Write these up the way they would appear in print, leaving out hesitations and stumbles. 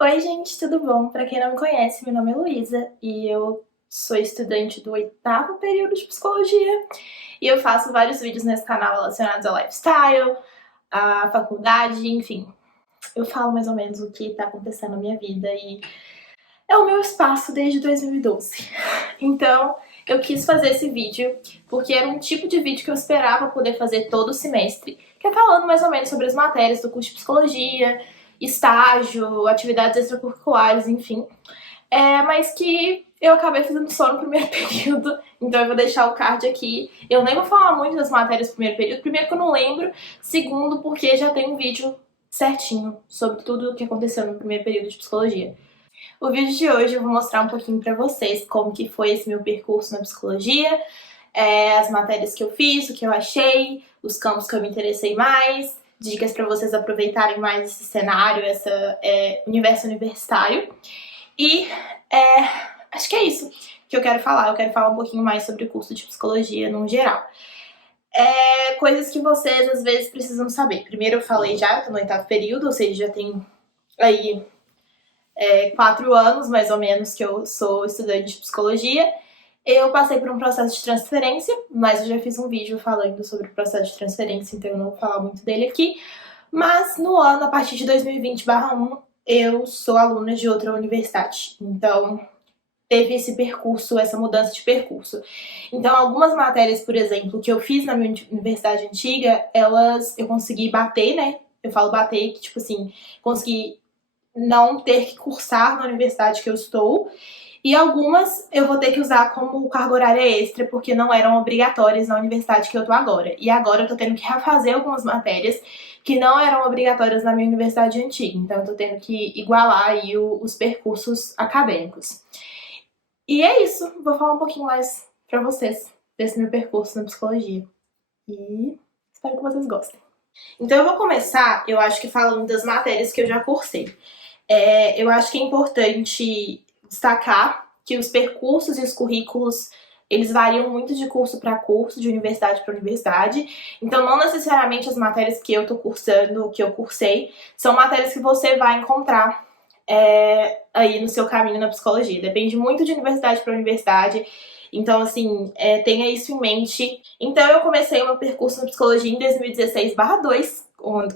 Oi, gente, tudo bom? Pra quem não me conhece, meu nome é Luísa e eu sou estudante do 8º período de psicologia e eu faço vários vídeos nesse canal relacionados ao lifestyle, à faculdade, enfim. Eu falo mais ou menos o que tá acontecendo na minha vida e é o meu espaço desde 2012. Então, eu quis fazer esse vídeo porque era um tipo de vídeo que eu esperava poder fazer todo semestre, que é falando mais ou menos sobre as matérias do curso de psicologia, estágio, atividades extracurriculares, enfim. Mas que eu acabei fazendo só no primeiro período, então eu vou deixar o card aqui. Eu nem vou falar muito das matérias do primeiro período, primeiro que eu não lembro, segundo porque já tem um vídeo certinho sobre tudo o que aconteceu no primeiro período de psicologia. O vídeo de hoje eu vou mostrar um pouquinho pra vocês como que foi esse meu percurso na psicologia, as matérias que eu fiz, o que eu achei, os campos que eu me interessei mais, dicas pra vocês aproveitarem mais esse cenário, esse universo universitário. E acho que é isso que eu quero falar. Eu quero falar um pouquinho mais sobre o curso de psicologia no geral. Coisas que vocês às vezes precisam saber. Primeiro eu falei já, tô no 8º período, ou seja, já tem aí 4 anos mais ou menos que eu sou estudante de psicologia. Eu passei por um processo de transferência, mas eu já fiz um vídeo falando sobre o processo de transferência, então eu não vou falar muito dele aqui. Mas no ano, a partir de 2020/1, eu sou aluna de outra universidade. Então, teve esse percurso, essa mudança de percurso. Então, algumas matérias, por exemplo, que eu fiz na minha universidade antiga, eu consegui bater, né? Eu falo bater, que tipo assim, consegui não ter que cursar na universidade que eu estou. E algumas eu vou ter que usar como carga horária extra, porque não eram obrigatórias na universidade que eu tô agora. E agora eu tô tendo que refazer algumas matérias que não eram obrigatórias na minha universidade antiga. Então eu tô tendo que igualar aí os percursos acadêmicos. E é isso, vou falar um pouquinho mais pra vocês desse meu percurso na psicologia. E espero que vocês gostem. Então eu vou começar, eu acho que falando das matérias que eu já cursei. Eu acho que é importante destacar que os percursos e os currículos, eles variam muito de curso para curso, de universidade para universidade. Então, não necessariamente as matérias que eu tô cursando, que eu cursei, são matérias que você vai encontrar aí no seu caminho na psicologia. Depende muito de universidade para universidade. Então, assim, tenha isso em mente. Então, eu comecei o meu percurso na psicologia em 2016/2,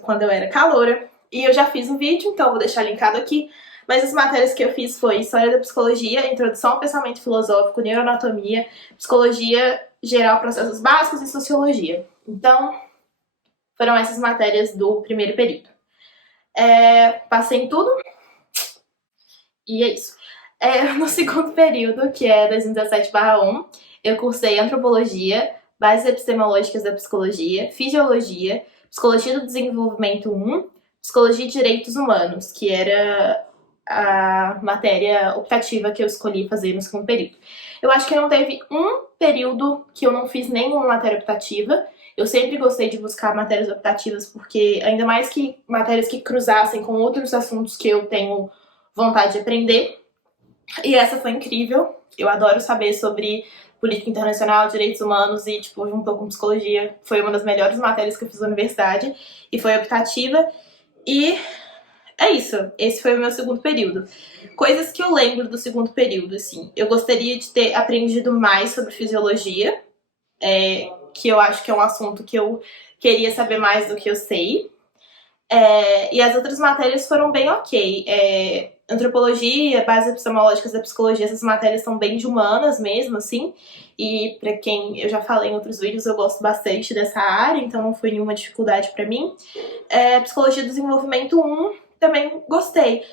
quando eu era caloura. E eu já fiz um vídeo, então vou deixar linkado aqui. Mas as matérias que eu fiz foi História da Psicologia, Introdução ao Pensamento Filosófico, Neuroanatomia, Psicologia Geral, Processos Básicos e Sociologia. Então, foram essas matérias do primeiro período. Passei em tudo. E é isso. No segundo período, que é 2017/1, eu cursei Antropologia, Bases Epistemológicas da Psicologia, Fisiologia, Psicologia do Desenvolvimento 1, Psicologia e Direitos Humanos, que era a matéria optativa que eu escolhi fazer no segundo período. Eu acho que não teve um período que eu não fiz nenhuma matéria optativa. Eu sempre gostei de buscar matérias optativas, porque ainda mais que matérias que cruzassem com outros assuntos que eu tenho vontade de aprender. E essa foi incrível. Eu adoro saber sobre política internacional, direitos humanos e, tipo, juntou com psicologia. Foi uma das melhores matérias que eu fiz na universidade e foi optativa. E é isso. Esse foi o meu segundo período. Coisas que eu lembro do segundo período, assim. Eu gostaria de ter aprendido mais sobre fisiologia, que eu acho que é um assunto que eu queria saber mais do que eu sei. E as outras matérias foram bem ok. Antropologia, bases epistemológicas da psicologia, essas matérias são bem de humanas mesmo, assim. E pra quem eu já falei em outros vídeos, eu gosto bastante dessa área, então não foi nenhuma dificuldade pra mim. Psicologia do Desenvolvimento 1, também gostei.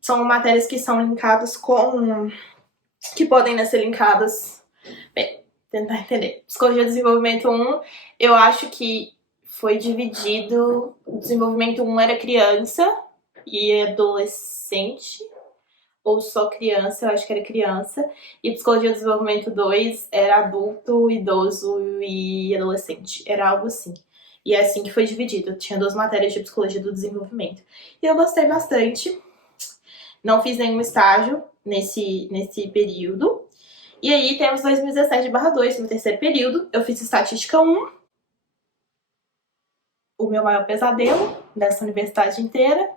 São matérias que são linkadas com... que podem ser linkadas... Bem, tentar entender. Psicologia do Desenvolvimento 1, eu acho que foi dividido... O desenvolvimento 1 era criança e adolescente, ou só criança, eu acho que era criança. E Psicologia do Desenvolvimento 2 era adulto, idoso e adolescente. Era algo assim. E é assim que foi dividido. Tinha 2 matérias de Psicologia do Desenvolvimento. E eu gostei bastante. Não fiz nenhum estágio nesse período. E aí temos 2017/2, no terceiro período. Eu fiz Estatística 1. O meu maior pesadelo nessa universidade inteira.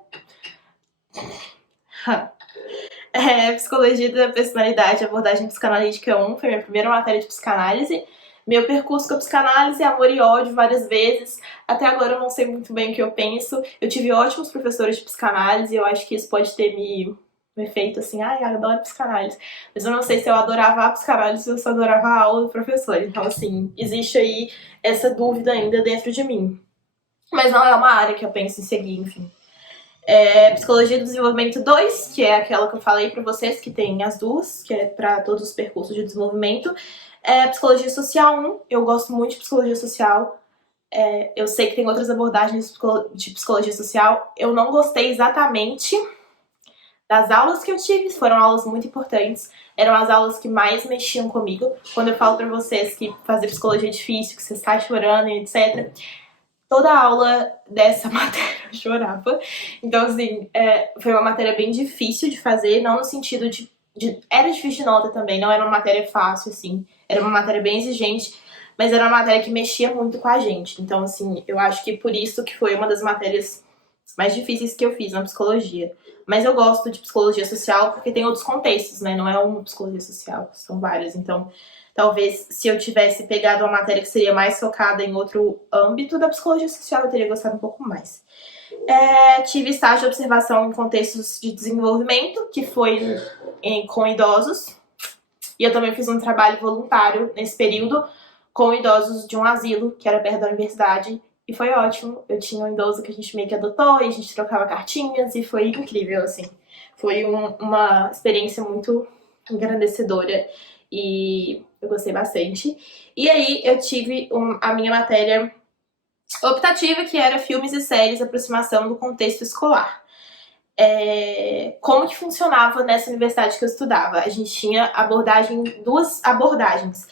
Psicologia da personalidade, abordagem psicanalítica 1, foi minha primeira matéria de psicanálise. Meu percurso com a psicanálise, amor e ódio várias vezes. Até agora eu não sei muito bem o que eu penso. Eu tive ótimos professores de psicanálise, eu acho que isso pode ter me feito assim, ai, eu adoro psicanálise. Mas eu não sei se eu adorava a psicanálise ou se eu adorava a aula do professor. Então, assim, existe aí essa dúvida ainda dentro de mim. Mas não é uma área que eu penso em seguir, enfim. Psicologia do Desenvolvimento 2, que é aquela que eu falei pra vocês, que tem as duas, que é pra todos os percursos de desenvolvimento. Psicologia Social 1, eu gosto muito de Psicologia Social. Eu sei que tem outras abordagens de Psicologia Social. Eu não gostei exatamente das aulas que eu tive, foram aulas muito importantes. Eram as aulas que mais mexiam comigo. Quando eu falo pra vocês que fazer psicologia é difícil, que você sai chorando e etc., toda a aula dessa matéria eu chorava. Então, assim, foi uma matéria bem difícil de fazer, não no sentido de... Era difícil de nota também, não era uma matéria fácil, assim. Era uma matéria bem exigente, mas era uma matéria que mexia muito com a gente. Então, assim, eu acho que por isso que foi uma das matérias mais difíceis que eu fiz na psicologia. Mas eu gosto de psicologia social porque tem outros contextos, né? Não é uma psicologia social, são várias. Então, talvez se eu tivesse pegado uma matéria que seria mais focada em outro âmbito da psicologia social, eu teria gostado um pouco mais. Tive estágio de observação em contextos de desenvolvimento, que foi com idosos. E eu também fiz um trabalho voluntário nesse período com idosos de um asilo, que era perto da universidade. E foi ótimo. Eu tinha um idoso que a gente meio que adotou e a gente trocava cartinhas e foi incrível, assim. Foi uma experiência muito engrandecedora e eu gostei bastante. E aí eu tive a minha matéria optativa, que era filmes e séries, aproximação do contexto escolar. Como que funcionava nessa universidade que eu estudava? A gente tinha duas abordagens.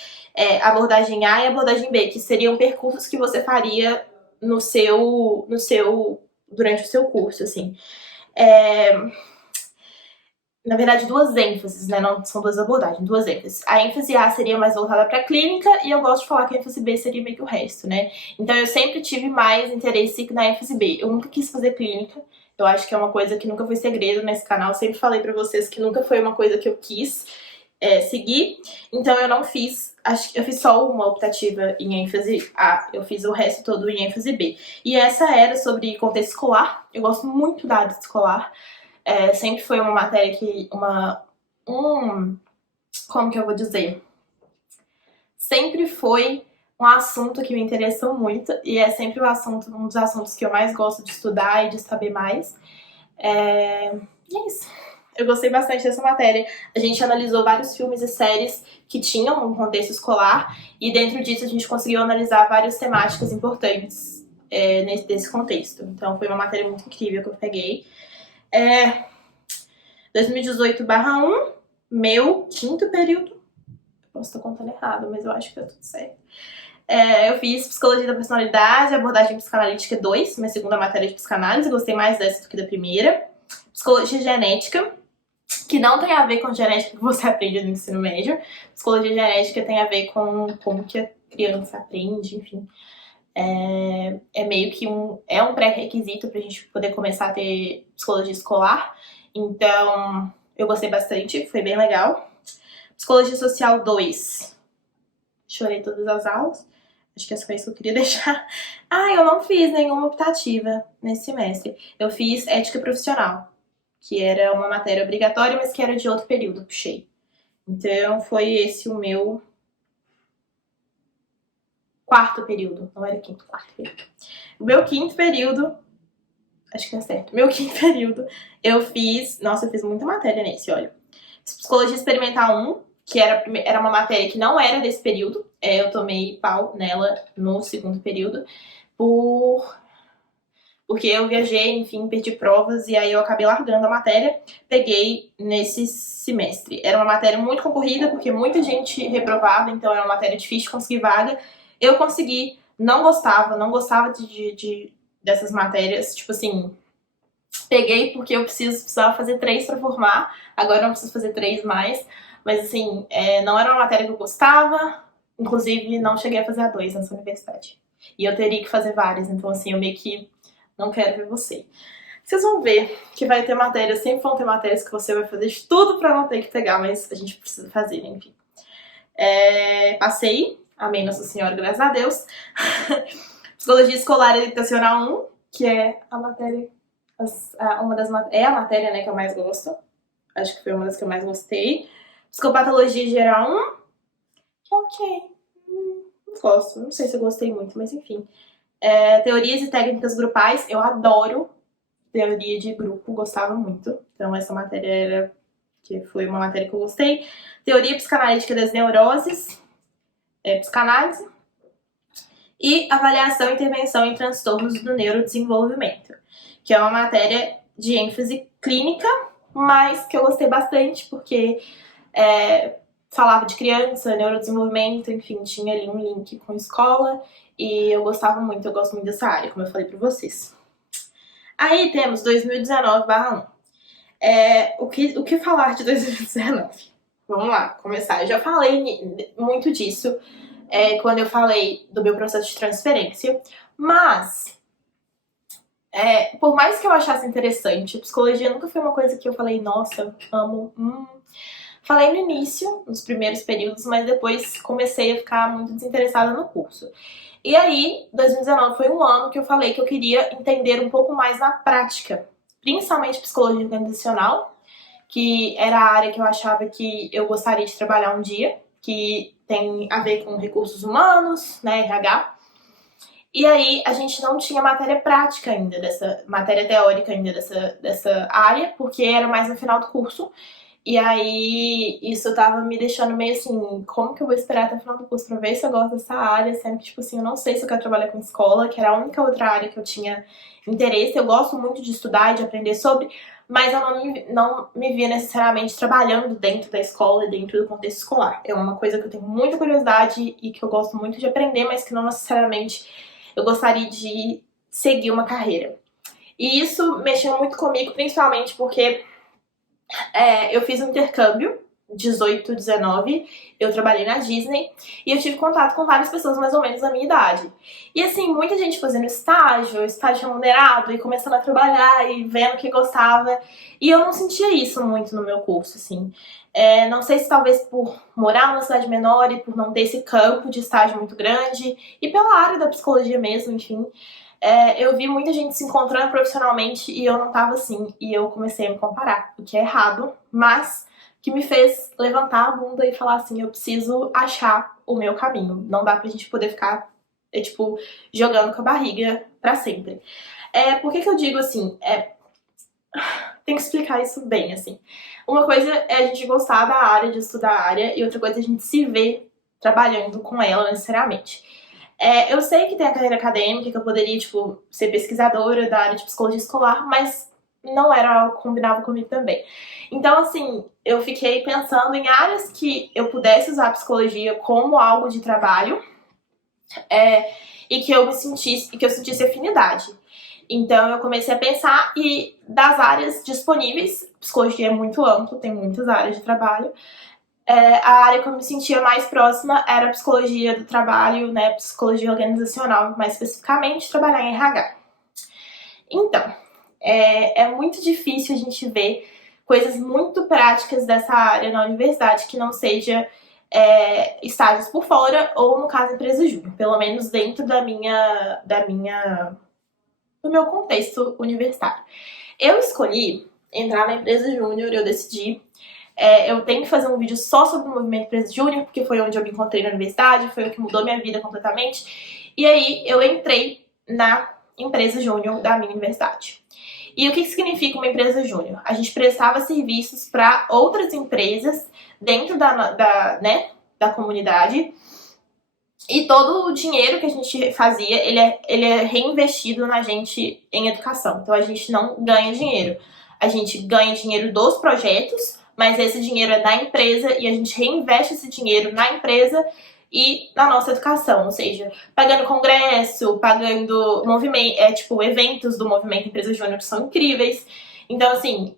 Abordagem A e abordagem B, que seriam percursos que você faria durante o seu curso, assim. Na verdade, duas ênfases, né? Não são duas abordagens, duas ênfases. A ênfase A seria mais voltada para a clínica e eu gosto de falar que a ênfase B seria meio que o resto, né? Então eu sempre tive mais interesse na ênfase B. Eu nunca quis fazer clínica. Eu acho que é uma coisa que nunca foi segredo nesse canal. Eu sempre falei pra vocês que nunca foi uma coisa que eu quis seguir. Então eu não fiz, acho que eu fiz só uma optativa em ênfase A. Eu fiz o resto todo em ênfase B. E essa era sobre contexto escolar. Eu gosto muito da área escolar. Sempre foi uma matéria que... como que eu vou dizer? Sempre foi um assunto que me interessou muito e é sempre um dos assuntos que eu mais gosto de estudar e de saber mais. E é isso. Eu gostei bastante dessa matéria. A gente analisou vários filmes e séries que tinham um contexto escolar e dentro disso a gente conseguiu analisar várias temáticas importantes nesse contexto. Então foi uma matéria muito incrível que eu peguei. 2018/1, meu quinto período. Posso estar contando errado, mas eu acho que tá tudo certo. Eu fiz Psicologia da Personalidade, Abordagem Psicanalítica 2, minha segunda matéria de psicanálise, gostei mais dessa do que da primeira. Psicologia Genética, que não tem a ver com genética que você aprende no ensino médio. Psicologia Genética tem a ver com como que a criança aprende, enfim. Meio que um pré-requisito pra gente poder começar a ter psicologia escolar. Então, eu gostei bastante, foi bem legal. Psicologia Social 2. Chorei todas as aulas. Acho que é só isso que eu queria deixar. Eu não fiz nenhuma optativa nesse semestre. Eu fiz Ética Profissional, que era uma matéria obrigatória, mas que era de outro período, puxei. Então, foi esse o meu quarto período. Não era quinto, quarto período. O meu quinto período... Acho que é certo. Meu quinto período, eu fiz... Nossa, eu fiz muita matéria nesse, olha. Psicologia Experimental 1, que era uma matéria que não era desse período. Eu tomei pau nela no segundo período. Porque eu viajei, enfim, perdi provas e aí eu acabei largando a matéria. Peguei nesse semestre. Era uma matéria muito concorrida, porque muita gente reprovava, então era uma matéria difícil de conseguir vaga. Eu consegui, não gostava dessas matérias, tipo assim... Peguei porque eu precisava fazer 3 pra formar, agora eu não preciso fazer 3 mais. Mas assim, não era uma matéria que eu gostava, inclusive não cheguei a fazer a 2 nessa universidade. E eu teria que fazer várias, então assim, eu meio que não quero ver você. Vocês vão ver que vai ter matérias, sempre vão ter matérias que você vai fazer de tudo pra não ter que pegar, mas a gente precisa fazer, enfim. Passei, amém Nossa Senhora, graças a Deus. Psicologia Escolar Educacional 1, que é a matéria, é a matéria, né, que eu mais gosto. Acho que foi uma das que eu mais gostei. Psicopatologia Geral 1, que ok. Gosto, não sei se eu gostei muito, mas enfim. Teorias e técnicas grupais, eu adoro teoria de grupo, gostava muito. Então essa matéria foi uma matéria que eu gostei. Teoria psicanalítica das neuroses, psicanálise. E avaliação e intervenção em transtornos do neurodesenvolvimento, que é uma matéria de ênfase clínica, mas que eu gostei bastante, porque falava de criança, neurodesenvolvimento, enfim, tinha ali um link com escola, e eu gosto muito dessa área, como eu falei pra vocês. Aí temos 2019/1. O que falar de 2019? Vamos lá, começar. Eu já falei muito disso quando eu falei do meu processo de transferência, mas por mais que eu achasse interessante, psicologia nunca foi uma coisa que eu falei, nossa, amo. Falei no início, nos primeiros períodos, mas depois comecei a ficar muito desinteressada no curso. E aí, 2019 foi um ano que eu falei que eu queria entender um pouco mais na prática, principalmente psicologia organizacional, que era a área que eu achava que eu gostaria de trabalhar um dia, que tem a ver com recursos humanos, né, RH. E aí a gente não tinha matéria prática ainda, matéria teórica ainda dessa área, porque era mais no final do curso. E aí isso tava me deixando meio assim, como que eu vou esperar até o final do curso pra ver se eu gosto dessa área, sendo que, tipo assim, eu não sei se eu quero trabalhar com escola, que era a única outra área que eu tinha interesse. Eu gosto muito de estudar e de aprender sobre, mas eu não me via necessariamente trabalhando dentro da escola, dentro do contexto escolar. É uma coisa que eu tenho muita curiosidade e que eu gosto muito de aprender, mas que não necessariamente eu gostaria de seguir uma carreira. E isso mexeu muito comigo, principalmente porque eu fiz um intercâmbio, 18, 19, eu trabalhei na Disney e eu tive contato com várias pessoas mais ou menos da minha idade. E assim, muita gente fazendo estágio remunerado e começando a trabalhar e vendo que gostava. E eu não sentia isso muito no meu curso, assim. Não sei se talvez por morar numa cidade menor e por não ter esse campo de estágio muito grande e pela área da psicologia mesmo, enfim. Eu vi muita gente se encontrando profissionalmente e eu não tava assim. E eu comecei a me comparar, o que é errado, mas que me fez levantar a bunda e falar assim, eu preciso achar o meu caminho. Não dá pra gente poder ficar, jogando com a barriga pra sempre. Por que eu digo assim? Tem que explicar isso bem, assim. Uma coisa é a gente gostar da área, de estudar a área, e outra coisa é a gente se ver trabalhando com ela necessariamente. Eu sei que tem a carreira acadêmica, que eu poderia, ser pesquisadora da área de psicologia escolar, mas não era algo que combinava comigo também. Então, assim, eu fiquei pensando em áreas que eu pudesse usar a psicologia como algo de trabalho e que eu sentisse afinidade. Então, eu comecei a pensar e das áreas disponíveis, psicologia é muito amplo, tem muitas áreas de trabalho, a área que eu me sentia mais próxima era a psicologia do trabalho, né, psicologia organizacional, mais especificamente trabalhar em RH. Então, é muito difícil a gente ver coisas muito práticas dessa área na universidade que não seja estágios por fora ou, no caso, empresa júnior, pelo menos dentro do meu contexto universitário. Eu escolhi entrar na empresa júnior, eu decidi. Eu tenho que fazer um vídeo só sobre o movimento empresa júnior, porque foi onde eu me encontrei na universidade, foi o que mudou minha vida completamente. E aí eu entrei na empresa júnior da minha universidade. E o que significa uma empresa júnior? A gente prestava serviços para outras empresas dentro da comunidade. E todo o dinheiro que a gente fazia, ele é reinvestido na gente em educação. Então a gente não ganha dinheiro. A gente ganha dinheiro dos projetos, mas esse dinheiro é da empresa e a gente reinveste esse dinheiro na empresa e na nossa educação, ou seja, pagando congresso, pagando eventos do movimento Empresa Júnior que são incríveis. Então, assim,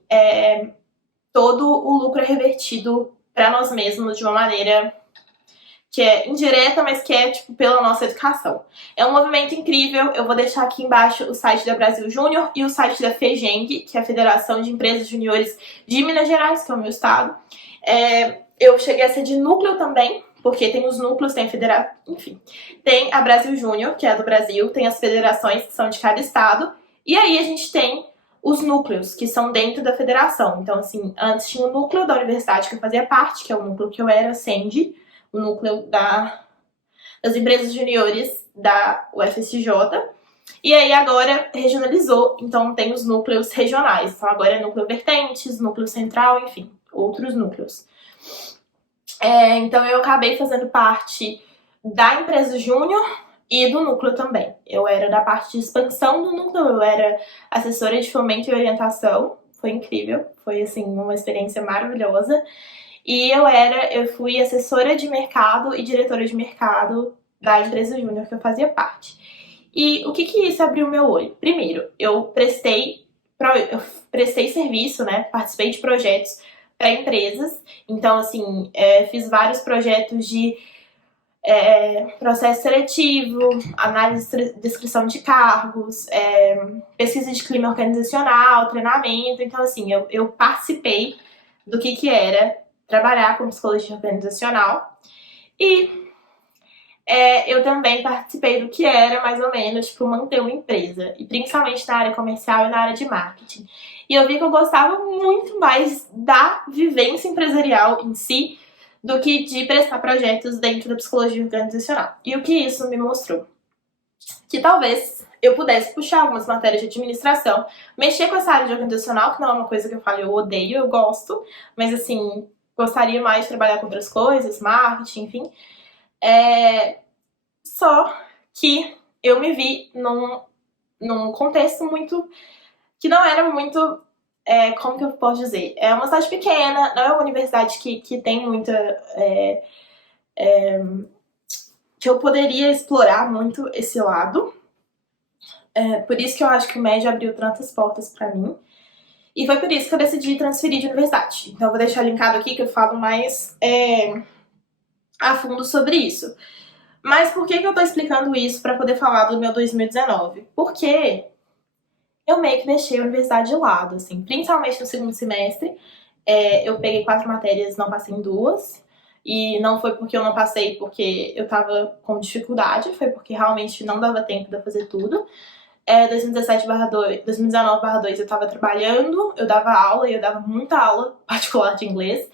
todo o lucro é revertido para nós mesmos de uma maneira que é indireta, mas que é, tipo, pela nossa educação. É um movimento incrível, eu vou deixar aqui embaixo o site da Brasil Júnior e o site da FEGENG, que é a Federação de Empresas Juniores de Minas Gerais, que é o meu estado. Eu cheguei a ser de núcleo também, porque tem os núcleos, tem a federação, enfim. Tem a Brasil Júnior, que é a do Brasil, tem as federações que são de cada estado, e aí a gente tem os núcleos, que são dentro da federação. Então, assim, antes tinha o núcleo da universidade que eu fazia parte, que é o núcleo que eu era, SEND, o núcleo das empresas juniores da UFSJ. E aí agora regionalizou, então tem os núcleos regionais. Então agora é núcleo vertentes, núcleo central, enfim, outros núcleos. Então eu acabei fazendo parte da empresa júnior e do núcleo também. Eu era da parte de expansão do núcleo, eu era assessora de fomento e orientação. Foi incrível, foi assim uma experiência maravilhosa. E eu fui assessora de mercado e diretora de mercado da empresa júnior que eu fazia parte. E o que isso abriu o meu olho? Primeiro, eu prestei serviço, né? Participei de projetos para empresas. Então, assim, fiz vários projetos de processo seletivo, análise de descrição de cargos, pesquisa de clima organizacional, treinamento. Então, assim, eu participei do que era trabalhar com psicologia organizacional e eu também participei do que era, mais ou menos, tipo, manter uma empresa, e principalmente na área comercial e na área de marketing. E eu vi que eu gostava muito mais da vivência empresarial em si do que de prestar projetos dentro da psicologia organizacional. E o que isso me mostrou? Que talvez eu pudesse puxar algumas matérias de administração, mexer com essa área de organizacional, que não é uma coisa que eu falo, eu odeio, eu gosto, mas assim, gostaria mais de trabalhar com outras coisas, marketing, enfim. Só que eu me vi num contexto muito... que não era muito... como que eu posso dizer? É uma cidade pequena, não é uma universidade que tem muita... que eu poderia explorar muito esse lado. Por isso que eu acho que o MED abriu tantas portas pra mim. E foi por isso que eu decidi transferir de universidade. Então eu vou deixar linkado aqui que eu falo mais a fundo sobre isso. Mas por que eu tô explicando isso pra poder falar do meu 2019? Porque eu meio que deixei a universidade de lado, assim. Principalmente no segundo semestre. Eu peguei 4 matérias, não passei em 2. E não foi porque eu não passei porque eu tava com dificuldade. Foi porque realmente não dava tempo de eu fazer tudo. 2019/2 eu tava trabalhando, eu dava aula e eu dava muita aula particular de inglês.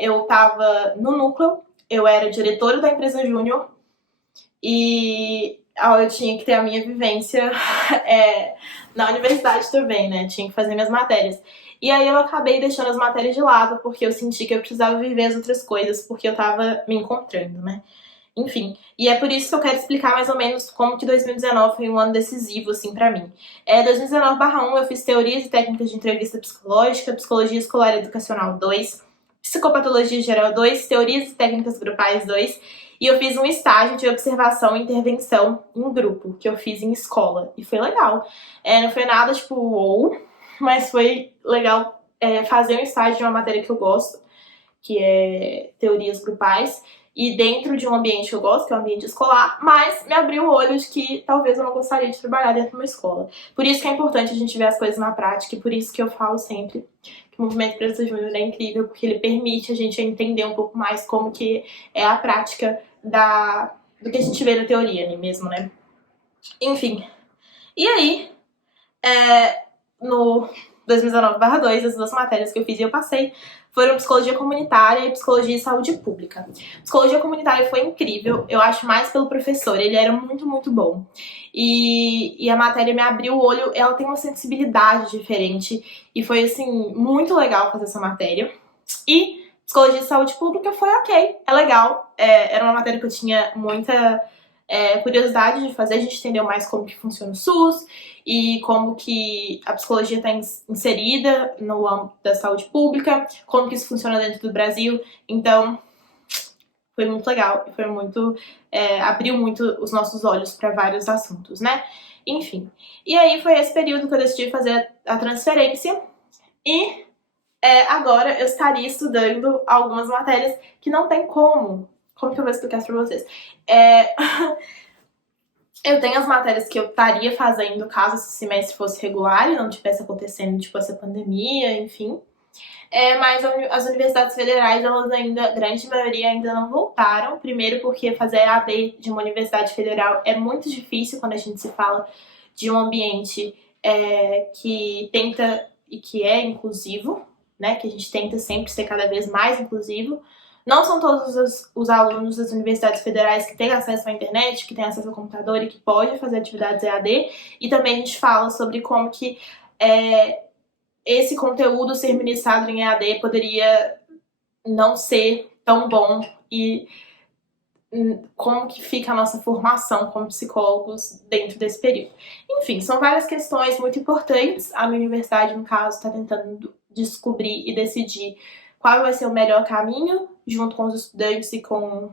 Eu tava no núcleo, eu era diretora da empresa júnior e eu tinha que ter a minha vivência na universidade também, né? Tinha que fazer minhas matérias. E aí eu acabei deixando as matérias de lado porque eu senti que eu precisava viver as outras coisas porque eu tava me encontrando, né? Enfim, e é por isso que eu quero explicar mais ou menos como que 2019 foi um ano decisivo, assim, pra mim. 2019/1 eu fiz Teorias e Técnicas de Entrevista Psicológica, Psicologia Escolar e Educacional 2, Psicopatologia Geral 2, Teorias e Técnicas Grupais 2, e eu fiz um estágio de observação e intervenção em grupo, que eu fiz em escola, e foi legal. Não foi nada, tipo, uou, mas foi legal fazer um estágio de uma matéria que eu gosto, que é Teorias Grupais, e dentro de um ambiente que eu gosto, que é o ambiente escolar, mas me abriu o olho de que talvez eu não gostaria de trabalhar dentro de uma escola. Por isso que é importante a gente ver as coisas na prática, e por isso que eu falo sempre que o movimento Criança Júnior é incrível, porque ele permite a gente entender um pouco mais como que é a prática do que a gente vê na teoria mesmo, né? Enfim. E aí, no 2019/2, as 2 matérias que eu fiz e eu passei foram Psicologia Comunitária e Psicologia e Saúde Pública. Psicologia Comunitária foi incrível, eu acho mais pelo professor, ele era muito, muito bom. E a matéria me abriu o olho, ela tem uma sensibilidade diferente, e foi, assim, muito legal fazer essa matéria. E Psicologia e Saúde Pública foi ok, é legal, era uma matéria que eu tinha muita curiosidade de fazer, a gente entendeu mais como que funciona o SUS, e como que a psicologia está inserida no âmbito da saúde pública, como que isso funciona dentro do Brasil. Então, foi muito legal e foi muito... abriu muito os nossos olhos para vários assuntos, né? Enfim. E aí foi esse período que eu decidi fazer a transferência e agora eu estaria estudando algumas matérias que não tem como Como que eu vou explicar isso pra vocês? É... Eu tenho as matérias que eu estaria fazendo caso esse semestre fosse regular e não tivesse acontecendo, tipo, essa pandemia, enfim. Mas as universidades federais, elas ainda, a grande maioria ainda não voltaram. Primeiro porque fazer EAD de uma universidade federal é muito difícil quando a gente se fala de um ambiente que tenta e que é inclusivo, né? Que a gente tenta sempre ser cada vez mais inclusivo. Não são todos os alunos das universidades federais que têm acesso à internet, que têm acesso ao computador e que podem fazer atividades EAD. E também a gente fala sobre como que esse conteúdo ser ministrado em EAD poderia não ser tão bom e como que fica a nossa formação como psicólogos dentro desse período. Enfim, são várias questões muito importantes. A minha universidade, no caso, está tentando descobrir e decidir qual vai ser o melhor caminho, junto com os estudantes e com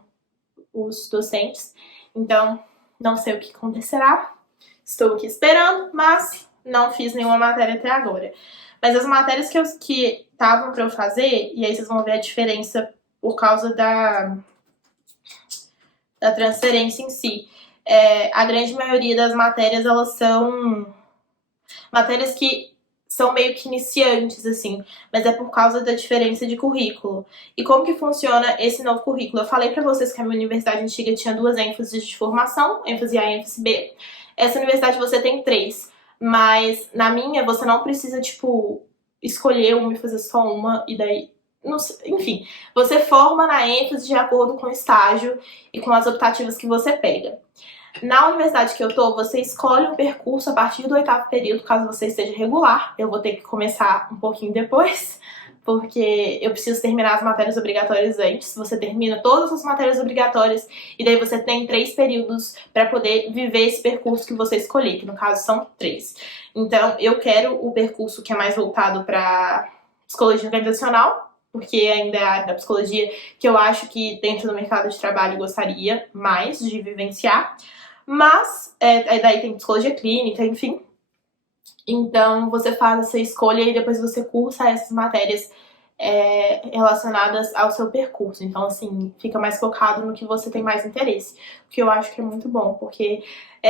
os docentes. Então, não sei o que acontecerá. Estou aqui esperando, mas não fiz nenhuma matéria até agora. Mas as matérias que estavam para eu fazer, e aí vocês vão ver a diferença por causa da transferência em si. A grande maioria das matérias, elas são matérias que são meio que iniciantes, assim, mas é por causa da diferença de currículo. E como que funciona esse novo currículo? Eu falei pra vocês que a minha universidade antiga tinha 2 ênfases de formação, ênfase A e ênfase B. Essa universidade você tem 3, mas na minha você não precisa, tipo, escolher uma e fazer só uma, e daí... Enfim, você forma na ênfase de acordo com o estágio e com as optativas que você pega. Na universidade que eu tô, você escolhe um percurso a partir do 8º período, caso você esteja regular. Eu vou ter que começar um pouquinho depois, porque eu preciso terminar as matérias obrigatórias antes. Você termina todas as matérias obrigatórias e daí você tem 3 períodos para poder viver esse percurso que você escolher, que no caso são 3. Então, eu quero o percurso que é mais voltado para psicologia organizacional, porque ainda é a área da psicologia que eu acho que dentro do mercado de trabalho eu gostaria mais de vivenciar. Mas, daí tem psicologia clínica, enfim. Então, você faz essa escolha e depois você cursa essas matérias relacionadas ao seu percurso. Então, assim, fica mais focado no que você tem mais interesse. O que eu acho que é muito bom, porque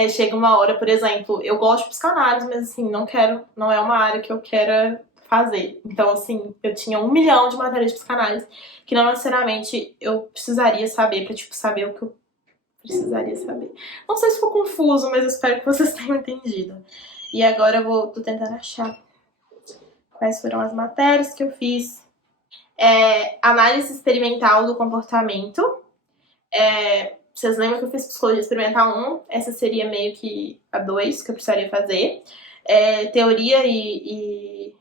chega uma hora, por exemplo, eu gosto de psicanálise, mas assim, não é uma área que eu quero fazer. Então, assim, eu tinha 1 milhão de matérias de psicanálise que não necessariamente eu precisaria saber pra, tipo, saber o que eu precisaria saber. Não sei se ficou confuso, mas eu espero que vocês tenham entendido. E agora eu tô tentando achar quais foram as matérias que eu fiz. Análise experimental do comportamento. Vocês lembram que eu fiz psicologia experimental 1? Essa seria meio que a 2 que eu precisaria fazer. Teoria e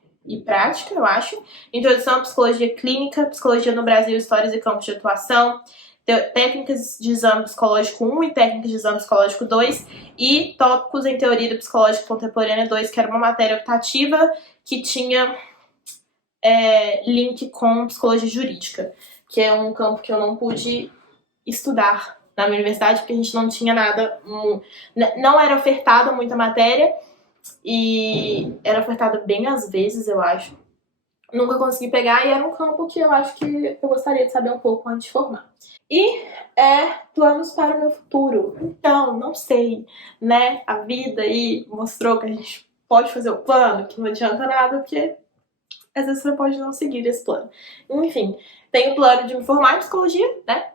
prática, eu acho. Introdução à psicologia clínica, psicologia no Brasil, histórias e campos de atuação, técnicas de exame psicológico 1 e técnicas de exame psicológico 2 e tópicos em teoria do psicológico contemporânea 2, que era uma matéria optativa que tinha link com psicologia jurídica, que é um campo que eu não pude estudar na minha universidade, porque a gente não tinha nada, não era ofertada muita matéria, e era ofertada bem às vezes, eu acho. Nunca consegui pegar, e era um campo que eu acho que eu gostaria de saber um pouco antes de formar. E planos para o meu futuro. Então, não sei, né? A vida aí mostrou que a gente pode fazer o plano, que não adianta nada, porque às vezes você pode não seguir esse plano. Enfim, tenho o plano de me formar em psicologia, né?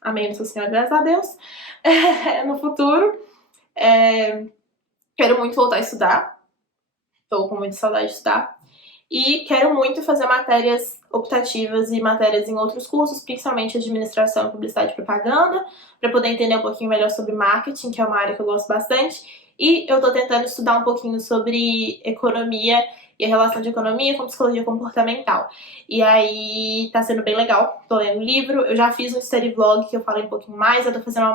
Amém, Nossa Senhora, graças a Deus. No futuro. Quero muito voltar a estudar. Tô com muita saudade de estudar. E quero muito fazer matérias optativas e matérias em outros cursos, principalmente administração, publicidade e propaganda, para poder entender um pouquinho melhor sobre marketing, que é uma área que eu gosto bastante. E eu tô tentando estudar um pouquinho sobre economia e a relação de economia com psicologia comportamental. E aí tá sendo bem legal. Tô lendo livro, eu já fiz um study vlog que eu falei um pouquinho mais, eu tô fazendo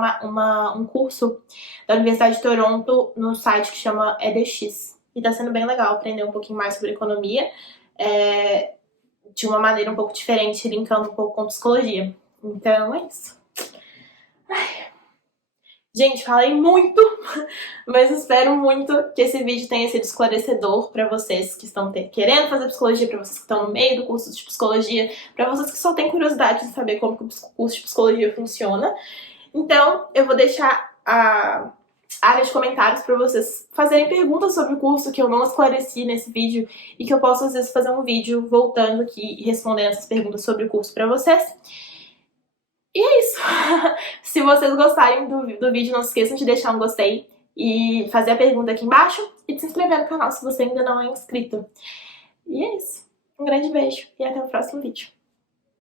um curso da Universidade de Toronto no site que chama EDX. E tá sendo bem legal aprender um pouquinho mais sobre economia, de uma maneira um pouco diferente, linkando um pouco com psicologia. Então é isso. Gente, falei muito, mas espero muito que esse vídeo tenha sido esclarecedor para vocês que estão querendo fazer psicologia, para vocês que estão no meio do curso de psicologia, para vocês que só têm curiosidade de saber como que o curso de psicologia funciona. Então, eu vou deixar a área de comentários para vocês fazerem perguntas sobre o curso que eu não esclareci nesse vídeo e que eu posso, às vezes, fazer um vídeo voltando aqui e respondendo essas perguntas sobre o curso para vocês. E é isso. Se vocês gostarem do vídeo, não se esqueçam de deixar um gostei e fazer a pergunta aqui embaixo e de se inscrever no canal se você ainda não é inscrito. E é isso. Um grande beijo e até o próximo vídeo.